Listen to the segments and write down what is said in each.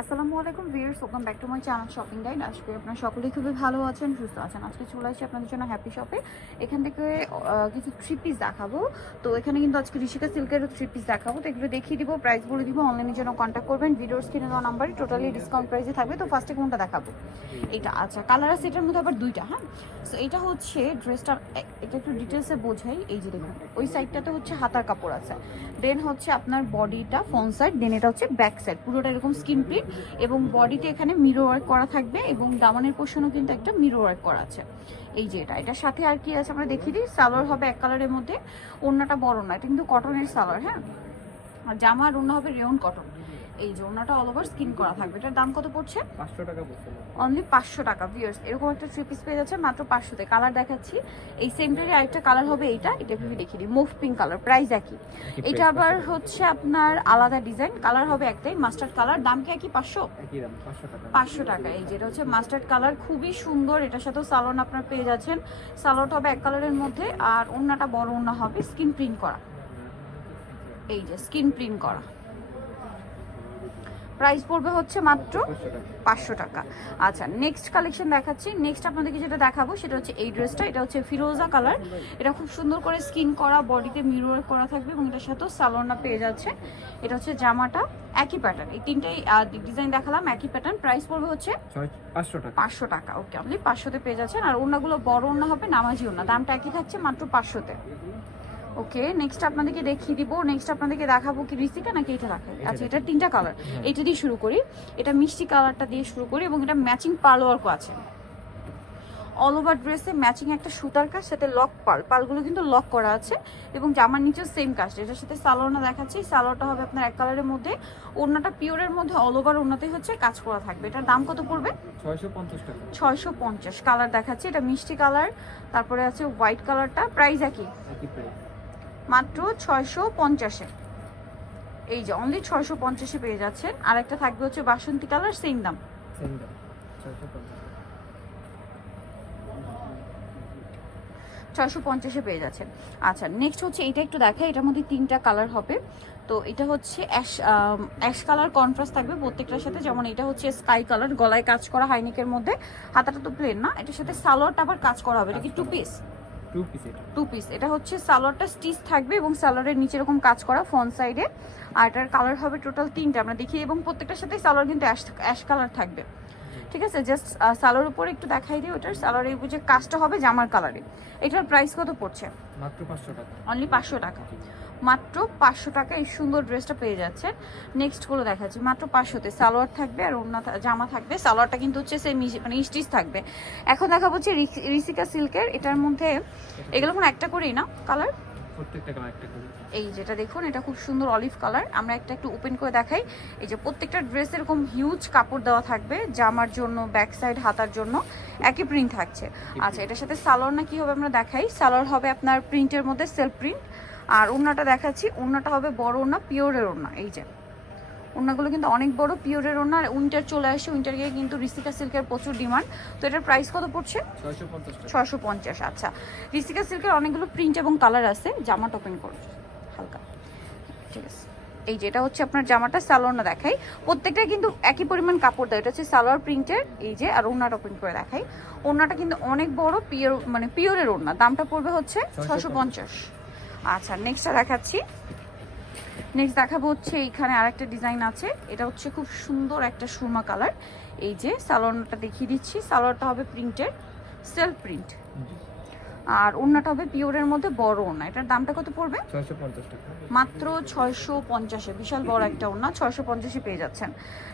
আসসালামু আলাইকুম viewers, welcome back to my channel shopping guide. আজকে আপনারা সকলেই খুবই ভালো আছেন, সুস্থ আছেন। আজকে চলে আসছি আপনাদের জন্য হ্যাপি শপে। এখান থেকে কিছু থ্রি পিস দেখাবো। তো এখানে কিন্তু আজকে ঋষিকা সিল্কেরও থ্রি পিস দেখাবো। তো এগুলো দেখিয়ে দিব, প্রাইস বলে দিব। অনলাইনের জন্য কন্ট্যাক্ট করবেন, ভিডিওর স্ক্রিনে দেওয়া নাম্বারে টোটালি ডিসকাউন্ট প্রাইসে থাকবে। তো ফার্স্টে কোনটা দেখাবো? এটা আচ্ছা, কালার আছে এটার মধ্যে আবার দুইটা। হ্যাঁ, সো এটা হচ্ছে ড্রেসটা, এটা একটু ডিটেলসে বোঝাই। এই যে দেখুন, ওই সাইডটাতে হচ্ছে হাতার কাপড় আছে, দেন হচ্ছে আপনার বডিটা ফ্রন্ট সাইড, দেন এটা হচ্ছে ব্যাক সাইড, পুরোটা এরকম স্কিন প্রিন্ট এবং বডিতে এখানে মিরর ওয়ার্ক করা থাকবে এবং দামানের পোর্শনও কিন্তু একটা মিরর ওয়ার্ক করা আছে। এই যে এটার সাথে আর কি আছে আমরা দেখিয়ে দিই। সালোয়ার হবে এক কালারের মধ্যে, ওড়নাটা বড় না, এটা কিন্তু কটনের সালোয়ার। হ্যাঁ, আর জামা আর ওড়না হবে রেয়ন কটন। এই যে ওড়নাটা অল ওভার স্কিন করা থাকবে। এটার দাম কত পড়ছে? 500 টাকা পড়ছে। অনলি 500 টাকা। ভিউয়ার্স, এরকম একটা থ্রি পিস পেয়ে যাচ্ছে মাত্র 500 তে। কালার দেখাচ্ছি, এই সেমটারই আরেকটা কালার হবে এইটা, এটা ভেবে দেখিয়ে দিই। মুভ পিঙ্ক কালার, প্রাইস একই। এটা আবার হচ্ছে আপনার আলাদা ডিজাইন, কালার হবে একটাই মাস্টার্ড কালার। দাম কি একই? 500 টাকা। 500 টাকা। এই যেটা হচ্ছে মাস্টার্ড কালার, খুবই সুন্দর। এটার সাথেও সালোয়ার আপনারা পেয়ে যাচ্ছেন। সালোয়ারটা হবে এক কালারের মধ্যে, আর ওড়নাটা বড় ওড়না হবে, স্কিন প্রিন্ট করা। এই যে স্কিন প্রিন্ট করা। প্রাইস পড়বে হচ্ছে মাত্র 500 টাকা। আচ্ছা, নেক্সট কালেকশন দেখাচ্ছি। নেক্সট আপনাদেরকে যেটা দেখাবো সেটা হচ্ছে এই ড্রেসটা। এটা হচ্ছে ফিরোজা কালার। এটা খুব সুন্দর করে স্কিন করা, বডিতে মিরর করা থাকবে এবং এটার সাথেও সালোয়ারটা পেয়ে যাচ্ছে। এটা হচ্ছে জামাটা একই প্যাটার্ন, এই তিনটাই ডিজাইন দেখালাম একই প্যাটার্ন। প্রাইস পড়বে হচ্ছে 500 টাকা। ওকে, আপনি 500 তে পেয়ে যাচ্ছেন। আর ওড়নাগুলো বড় ওড়না হবে, নামাজি ওড়না, দামটা একই থাকছে মাত্র 500 তে। ওকে, নেক্সট আপনাদেরকে দেখিয়ে দিব। নেক্সট আপনাদেরকে দেখাবো কি ঋষিকা নাকি এটা দেখাই? আচ্ছা, এটার তিনটা কালার, এইটা দিয়ে শুরু করি। এটা মিষ্টি কালারটা দিয়ে শুরু করি এবং এটা ম্যাচিং পার্ল ওয়ার্কও আছে। অল ওভার ড্রেসে ম্যাচিং একটা সুতার কাজ, সাথে লক পালগুলো কিন্তু লক করা আছে এবং জামার নিচেও সেম কাজ। এটার সাথে সালোয়ারটা দেখাচ্ছি। সালোয়ারটা হবে আপনার এক কালারের মধ্যে, ওড়নাটা পিওরের মধ্যে, অল ওভার ওড়নাতেই হচ্ছে কাজ করা থাকবে। এটার দাম কত পড়বে? 650 টাকা। 650। কালার দেখাচ্ছি, এটা মিষ্টি কালার, তারপরে আছে হোয়াইট কালারটা। প্রাইস একই, মাত্র 650-এ। এই যে অনলি 650-এ পেয়ে যাচ্ছেন। আর একটা থাকবে হচ্ছে বাসন্তী কালার, সেম দাম। 650-এ পেয়ে যাচ্ছেন। আচ্ছা, নেক্সট হচ্ছে এটা একটু দেখাই। এটার মধ্যে তিনটা কালার হবে। তো এটা হচ্ছে অ্যাশ কালার কন্ট্রাস্ট থাকবে প্রত্যেকটার সাথে। যেমন এটা হচ্ছে স্কাই কালার, গলায় কাজ করা, হাইনেকের মধ্যে, হাতাটা তো প্লেন না, এটার সাথে সালোয়ারটা আবার কাজ করা হবে। এটা কি টু পিস? Two piece. এটা হচ্ছে সালোয়ারটা স্টিচ থাকবে এবং সালোয়ারের নিচে এরকম কাজ করা ফ্রন্ট সাইডে। আর এটার কালার হবে টোটাল তিনটা আমরা দেখি, এবং প্রত্যেকটার সাথেই সালোয়ার কিন্তু অ্যাশ কালার থাকবে। ঠিক আছে, জাস্ট সালোয়ার উপরে একটু দেখাই দিই। ওটার সালোয়ারের যে কাজটা হবে জামার কালারে। এটার প্রাইস কত পড়ছে? মাত্র 500 টাকা। অনলি 500 টাকা। মাত্র 500 টাকা এই সুন্দর ড্রেসটা পেয়ে যাচ্ছে। নেক্সট গুলো দেখাচ্ছি, মাত্র 500-তে সালোয়ার থাকবে আর ওড়না জামা থাকবে। সালোয়ারটা কিন্তু হচ্ছে সেম, মানে স্টিচ থাকবে। এখন দেখাবো হচ্ছে ঋষিকা সিল্কের। এটার মধ্যে এগুলো কোনো একটা করেই না কালার, প্রত্যেকটা কালার একটা করে। এই যেটা দেখুন, এটা খুব সুন্দর অলিভ কালার। আমরা একটু ওপেন করে দেখাই। এই যে প্রত্যেকটা ড্রেস এরকম হিউজ কাপড় দেওয়া থাকবে, জামার জন্য, ব্যাক সাইড, হাতার জন্য একই প্রিন্ট থাকছে। আচ্ছা, এটার সাথে সালোয়ার না কি হবে আমরা দেখাই। সালোয়ার হবে আপনার প্রিন্টের মধ্যে সেলফ প্রিন্ট। আর ওড়নাটা দেখাচ্ছি, ওড়নাটা হবে বড় ওড়না, পিওরের ওড়না। এই যে ওড়নাগুলো কিন্তু অনেক বড়, পিওরের ওড়না। আর উইন্টার চলে আসে, উইন্টার গিয়ে কিন্তু ঋষিকা সিল্কের প্রচুর ডিমান্ড। তো এটার প্রাইস কত পড়ছে? 650। আচ্ছা, ঋষিকা সিল্কের অনেকগুলো প্রিন্ট এবং কালার আছে। জামাটা ওপেন করছে হালকা, ঠিক আছে। এই যে এটা হচ্ছে আপনার জামাটা, সালোয়ারটা দেখাই। প্রত্যেকটা কিন্তু একই পরিমাণ কাপড় দেয়। এটা হচ্ছে সালোয়ার প্রিন্টের। এই যে, আর ওড়নাটা ওপেন করে দেখাই। ওড়নাটা কিন্তু অনেক বড়, পিওর, মানে পিওরের ওড়না। দামটা পড়বে হচ্ছে 650। আচ্ছা, নেক্সটটা দেখাচ্ছি। নেক্সট দেখাবো হচ্ছে এইখানে আরেকটা ডিজাইন আছে। এটা হচ্ছে খুব সুন্দর একটা সুরমা কালার। এই যে সালোয়ারটা দেখিয়ে দিচ্ছি। সালোয়ারটা হবে প্রিন্টের, সেলফ প্রিন্ট, আর ওড়নাটা হবে পিওরের মধ্যে বড় ওড়না। এটার দামটা কত পড়বে? 650 টাকা। মাত্র 650-এ। বিশাল বড় একটা ওড়না, 650-এ পেয়ে যাচ্ছেন।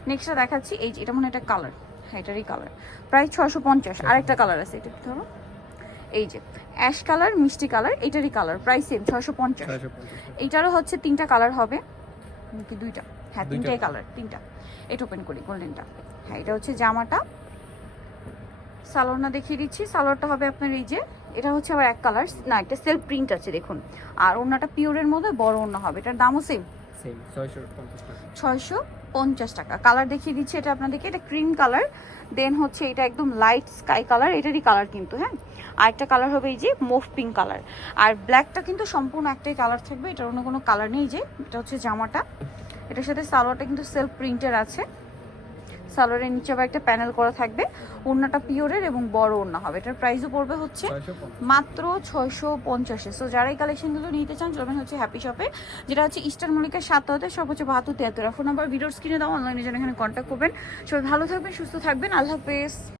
নেক্সটটা দেখাচ্ছি। এই যে এটা মনে একটা কালার, হ্যাঁ এটারই কালার, প্রায় 650। আরেকটা কালার আছে, এটা ধরো, এই যে অ্যাশ কালার, মিষ্টি কালার, এটারই কালার, প্রাইস সেম 650। এইটারও হচ্ছে তিনটা কালার হবে কি দুইটা? হ্যাঁ, তিনটাই কালার, তিনটা। এটা ওপেন করি, গোল্ডেনটা। হ্যাঁ, এটা হচ্ছে জামাটা। সালোয়ারটা দেখিয়ে দিচ্ছি। সালোয়ারটা হবে আপনার এই যে, এটা হচ্ছে আবার এক কালার না, একটা সেলফ প্রিন্ট আছে দেখুন। আর ওড়নাটা পিওরের মধ্যে বড় ওড়না হবে। এটার দামও সেম 650 টাকা। কালার দেখিয়ে দিচ্ছি এটা আপনাদেরকে। এটা ক্রিম কালার, দেন হচ্ছে এটা একদম লাইট স্কাই কালার, এটারই কালার কিন্তু। হ্যাঁ, আর একটা কালার হবে এই যে মুভ পিঙ্ক কালার। আর ব্ল্যাকটা কিন্তু সম্পূর্ণ একটাই কালার থাকবে, এটার অন্য কোনো কালার নেই। যে এটা হচ্ছে জামাটা, এটার সাথে সালোয়ারটা কিন্তু সেলফ প্রিন্টের আছে। সালোয়ারের নিচে আবার একটা প্যানেল করা থাকবে। ওড়নাটা পিওরের এবং বড় ওড়না হবে। এটার প্রাইসও পড়বে হচ্ছে 650 মাত্র 650। সো যারা এই কালেকশনগুলো নিতে চান চলবেন হচ্ছে হ্যাপি শপে, যেটা হচ্ছে ইস্টার মল্লিকার 7 সব হচ্ছে 72 73। ফোন নাম্বার ভিডিওর স্ক্রিনে দাও, অনলাইনে যেন এখানে কন্ট্যাক্ট করবেন। সবাই ভালো থাকবেন, সুস্থ থাকবেন, আল্লাহ হাফেজ।